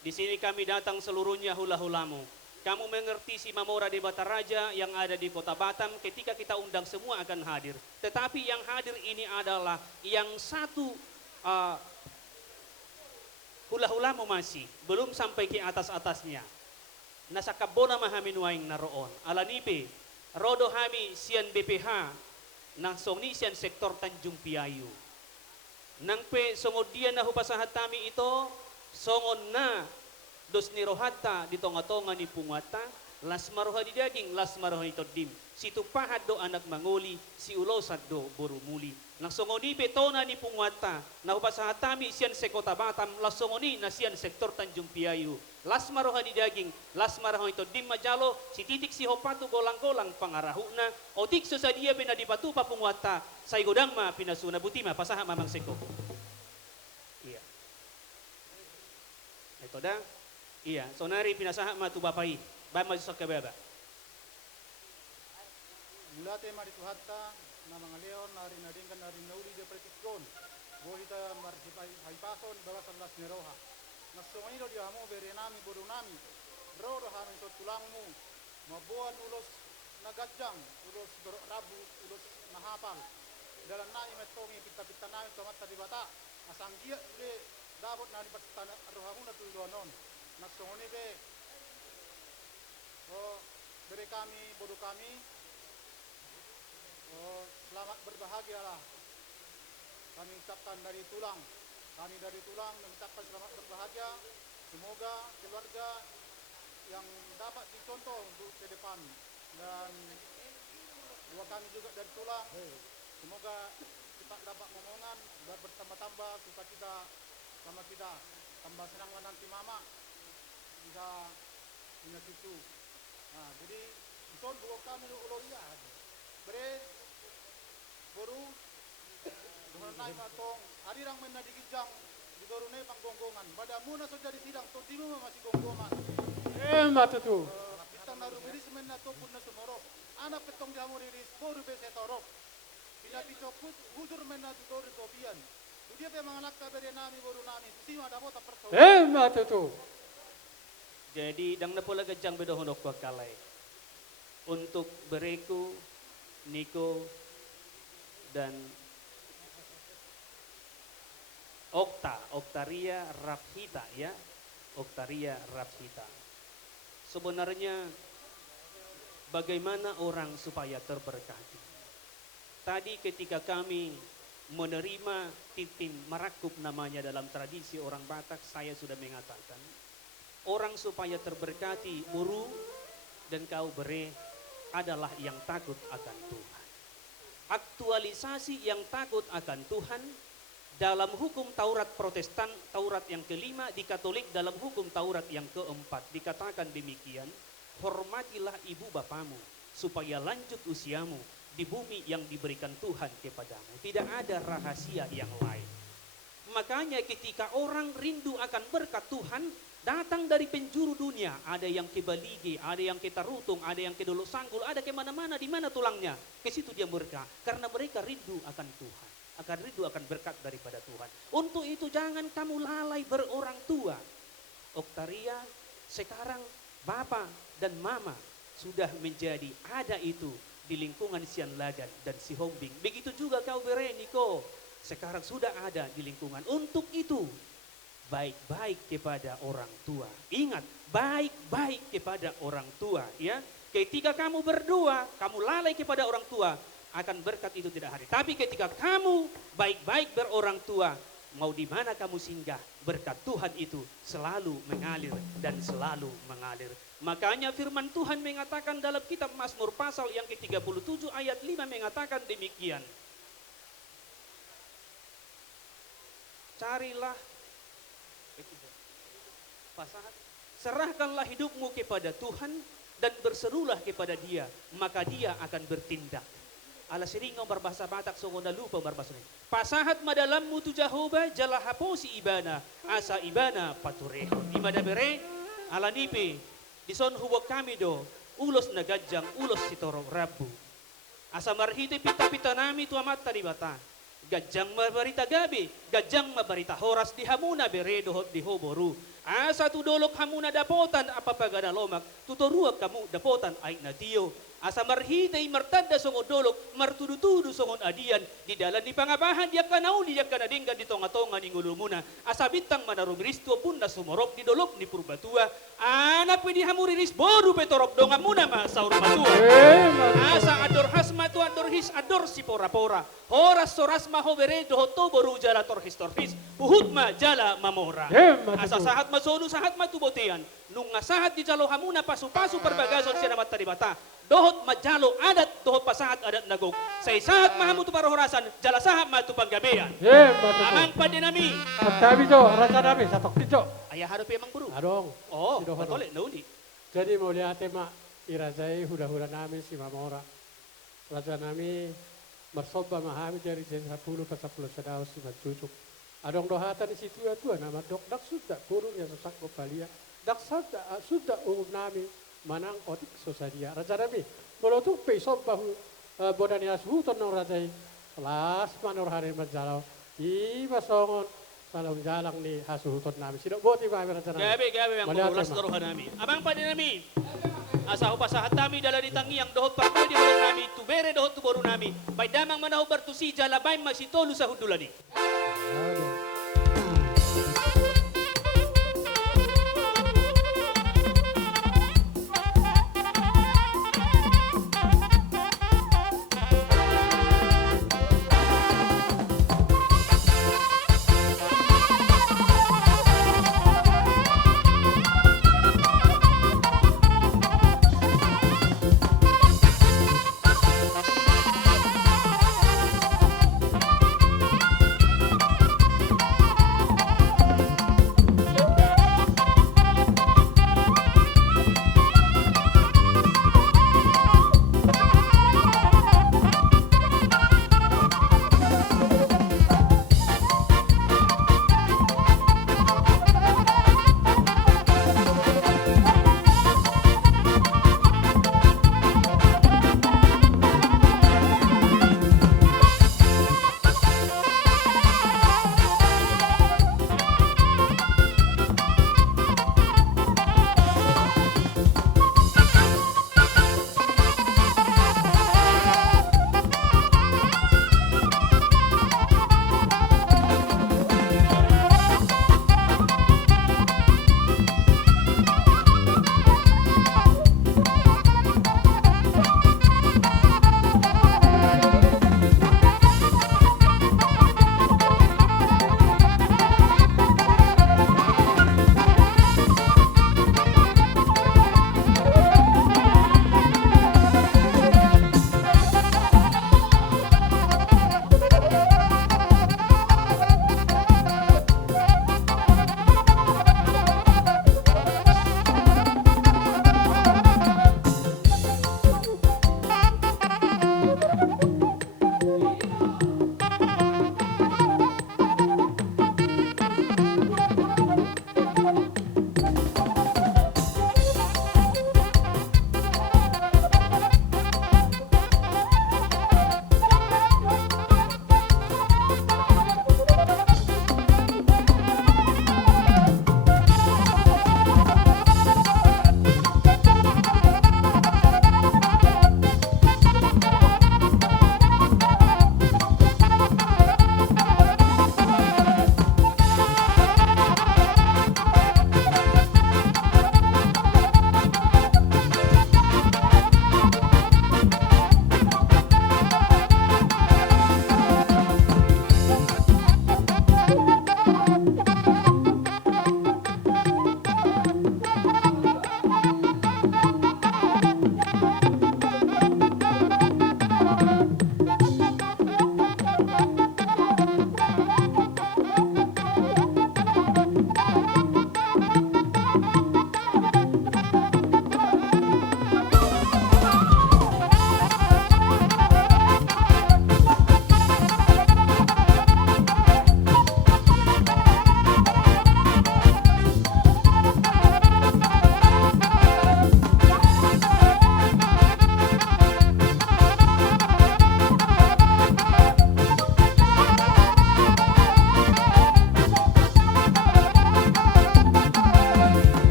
Di sini kami datang seluruhnya hula-hulamu. Kamu mengerti si Mamora de Bataraja yang ada di kota Batam ketika kita undang semua akan hadir. Tetapi yang hadir ini adalah yang satu hula-hulamu masih belum sampai ke atas-atasnya. Nasa kabona mahaminuaing naroon. Alanipe, rodo hami sian BPH, nang songni sian sektor Tanjung Piayu. Nang pe songod dia na hupasahat kami ito, songon na dos ni rohata di tonga-tonga ni pungwata, las maroha di daging, las maroha ito dim. Si tupahad do anak mangoli, si ulosad do borumuli. Nang songoni petona ni pungwata, na hupasahat kami sian sekota Batam, las songoni na sian sektor Tanjung Piayu. Las maroha di daging, las maroha ito dim majalo, si titik si hopatu golang-golang pangarahuna, o tikso sa dia pinadipatu pa pungwata, say godang ma pinasuna butima, pasaha mamang seko. Iya. Ito da. Iya, sonari pinasaha ma tu bapai. Ba majusak ka baba. Mulate marituhatta na mga leon narinadingkan narinauli de pretikon. Bohita marsipai haipason bawasan las neroha. Nasongaino di hamo berenami bodunami. Rodo hamin tot tulangmu. Mabuan ulos nagadjang, ulos rabu, ulos nahapal. Dalam nai metongi pita-pita nai tomata di bata. Asanggia de dabot na di pata rohamuna tuluanon. Nasongoni be beri kami, bodoh kami, selamat berbahagialah. Kami ucapkan dari tulang, kami dari tulang mengucapkan selamat berbahagia. Semoga keluarga yang dapat dicontoh untuk ke depan dan dua kami juga dari tulang. Semoga kita dapat momongan bertambah-tambah sukacita sama kita, tambah senanglah nanti mama bisa punya cucu. Nah, jadi ison bukan kami ulos bere boru dengan naik matong hadirang mena digijang di dorune panggonggongan pada muna saja di sidang to dimu masih gonggongan mata tu kita naru beris mena to pun sumoro anak petong jamu riris boru be setorok bila dicoput hujur mena tu doru topian tu dia pe manganak ka bere nami boru nami sima ada bota perto mata tu. Jadi dang na pula gajang bedo honok kwa kalay. Untuk Bereku, Niko, dan Oktaria Raphita ya. Oktaria Raphita. Sebenarnya bagaimana orang supaya terberkati. Tadi ketika kami menerima titim marakup namanya dalam tradisi orang Batak, saya sudah mengatakan orang supaya terberkati buru dan kau bere adalah yang takut akan Tuhan. Aktualisasi yang takut akan Tuhan dalam hukum Taurat Protestan, Taurat yang kelima, di Katolik dalam hukum Taurat yang keempat. Dikatakan demikian, hormatilah ibu bapamu supaya lanjut usiamu di bumi yang diberikan Tuhan kepadamu. Tidak ada rahasia yang lain. Makanya ketika orang rindu akan berkat Tuhan, datang dari penjuru dunia, ada yang ke Baligi, ada yang ke Tarutung, ada yang ke Dolo Sanggul, ada ke mana-mana, di mana tulangnya, ke situ dia berkah, karena mereka rindu akan Tuhan, akan rindu akan berkat daripada Tuhan. Untuk itu jangan kamu lalai berorang tua. Oktaria, sekarang Bapak dan Mama sudah menjadi ada itu di lingkungan Sian Lagan dan Si Hombing. Begitu juga kau Bereniko, sekarang sudah ada di lingkungan. Untuk itu baik-baik kepada orang tua. Ingat, baik-baik kepada orang tua ya. Ketika kamu berdua, kamu lalai kepada orang tua, akan berkat itu tidak hari. Tapi ketika kamu baik-baik berorang tua, mau di mana kamu singgah, berkat Tuhan itu selalu mengalir dan selalu mengalir. Makanya firman Tuhan mengatakan dalam kitab Mazmur pasal yang ke-37 ayat 5 mengatakan demikian. Carilah pasangan, serahkanlah hidupmu kepada Tuhan dan berserulah kepada Dia, maka Dia akan bertindak. Ala siringaw berbahasa Batak songonda lupa berbahasa ini. Pasahat madalammu tu Jehovah jalahaposi ibana asa ibana paturehon. Imada bere ala nipe dison huwag kami do ulos na gajang ulos sitorong rabu. Asa marhite pita-pita nami tu amat tadi bata. Gajang mabarita gabi, gajang mabarita horas di hamuna bere dohot di hoboru. Asa tu dolok hamuna dapotan apa pagana lomak, tutoruak kamu dapotan ay natiyo. Asa marhitay martanda songon dolok, martudu-tudu songon adian, di dalan di pangabahan dia kanau dia kanadinggan di tonga-tonga ni ngulumuna. Asa bintang manarumiristo pun na sumorop di dolok ni purbatua. Anak pwede hamuriris boru petorop donga muna masaur matua. Asa ador hasmatu ador his ador si pora-pora. Horas soras mahovere dohoto boru jala torhis uhut ma jala mamora. Asa sahat masonu sahat matubotian. Nung sahat di jalo hamuna pasu-pasu perbagasan siya namat taribata. Dohot majalo adat dohot pasahat adat nagog. Say sahat mahamutu parahorasan jala sahat matu panggabean. Amang padinami. Sabi jo, rasa namin, satok dito. Ayah harap emang buru. Adong. Oh, Sido betul nauli. Jadi mau lihat tema irajai hura-hura namin si Mamora. Raja nami marsoba mahami dari 10 ke 10 sedau si Macucuk. Adong dohatan di situ ya tuan nama dok dak sudah kurung ya sesak gopalia. Dak sudah nami manang otik sosadia. Raja nami molotuk pesob bahu bodani asuhuton nang rajai. Kelas manor hari majalau. Iba songon salam jalang ni hasuhuton nami. Sidok boti ba raja nami. Gabi yang mengulas taruhan nami. Amang padinami. Asa upasahat nami dala ditangi yang dohot parkoy di hulang nami, tubere dohot tuboru nami, bay damang manaw bartusi jalabay masitolo sa hudulani.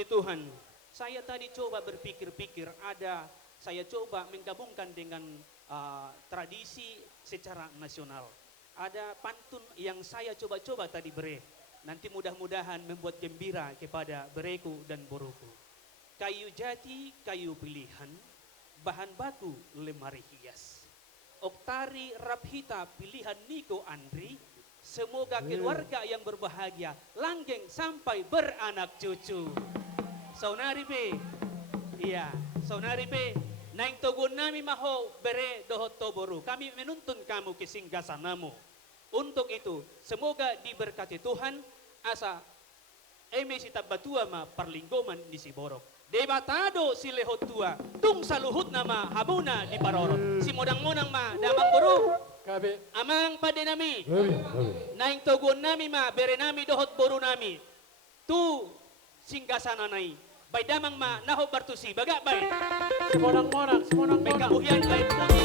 Puji Tuhan. Saya tadi coba berpikir-pikir, saya coba menggabungkan dengan tradisi secara nasional. Ada pantun yang saya coba-coba tadi bere. Nanti mudah-mudahan membuat gembira kepada bereku dan boruku. Kayu jati, kayu pilihan, bahan baku lemari hias. Oktari Rabhita pilihan Niko Andri, semoga keluarga yang berbahagia, langgeng sampai beranak cucu. Saunari pe, iya, saunari pe, naing togon nami maho bere dohot toboru. Kami menuntun kamu ke singgasanamu. Untuk itu, semoga diberkati Tuhan, asa eme si tabatua ma parlinggoman di Siborok. Debatado si lehot tua, tung saluhut nama habuna di Parorot. Si modang-modang ma, damang buru, Kabe. amang pade nami, naing togon nami ma, bere nami dohot boru nami. Tu singgasana nai, bay damang ma, naho bartusi, baga bay. Simonang-monang, simonang-monang. May kauhian, bay puti